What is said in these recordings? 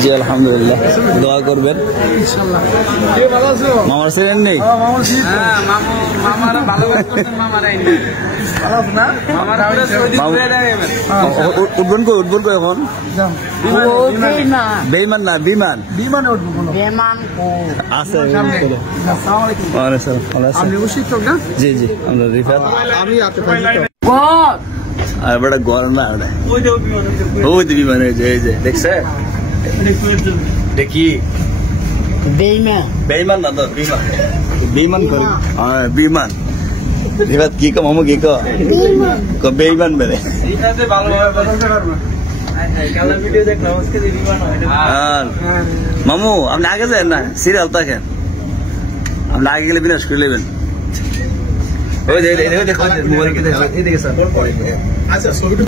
জি আলহামদুলিল্লাহ, দোয়া করবেন মামার ছিলেন নেই উঠবেন কই এখন বেইমান না বিমান আছে জি জি আমরা রিফাত আর বড় গরম না ওই বিমান দেখছে দেখি বেইমান না তো বেইমান করে বিমান রিফাত কি কো মামু কি কো বেইমান বেরে মামু আপনি আগে যান না সিরিয়াল থাকেন আপনি আগে গেলে বিনাশ করে নেবেন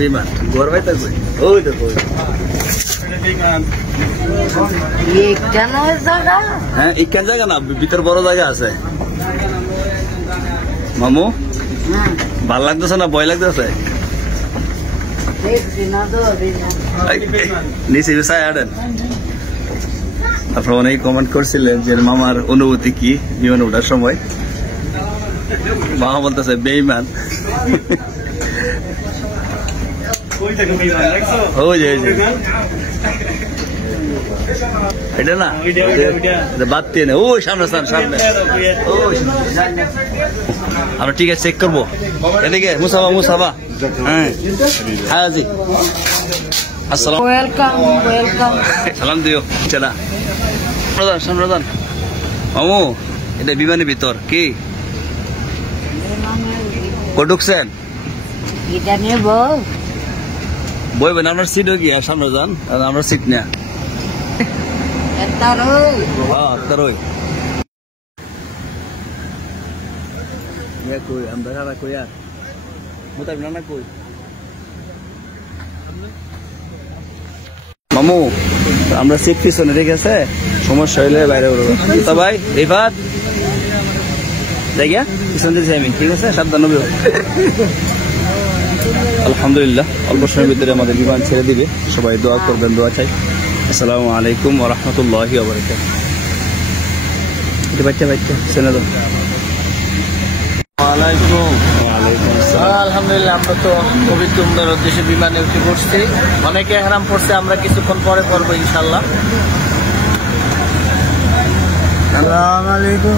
বিমান গর্বাই থাকবে ওই দেখো হ্যাঁ ইকান জায়গা না ভিতর বড় জায়গা আছে মামু ভাল লাগতেছে না ভয় লাগতেছে নিচে চাই আড়েন আপনারা অনেক কমেন্ট করছিলেন যে মামার অনুভূতি কি বিমান ওঠার সময় মামা বলতেছে বেইমান এটা না বাদ দিয়ে না ওই সামনে সামনে আমরা ঠিক আছে চেক করবো এদিকে মুসাফা হ্যাঁ হ্যাঁ জি আসসালাম সালাম দিও চলা প্রধান মামু এটা বিমানের ভিতর কি ঢুকছেন বইবেন আপনার সিট গিয়া সামনে যান আমরা সিট নেয়া মামু আমরা সিট পিছনে রেখেছে সমস্যা হইলে বাইরে তা ভাই রিফাত জায়গা পিছন দিয়েছি আমি ঠিক আছে সাবধান হবে আলহামদুলিল্লাহ অল্প সময়ের ভিতরে আমাদের বিমান ছেড়ে দিবে সবাই দোয়া করবেন দোয়া চাই আসসালামু আলাইকুম ওয়া রাহমাতুল্লাহি ওয়া বারাকাতুহু বাচ্চা শুনে দাও আলহামদুলিল্লাহ আমরা তো পবিত্র উমরার উদ্দেশ্যে বিমানে উঠে পড়ছি অনেকে ইহরাম পড়ছে আমরা কিছুক্ষণ পরে পড়বো ইনশাআল্লাহ আসসালামু আলাইকুম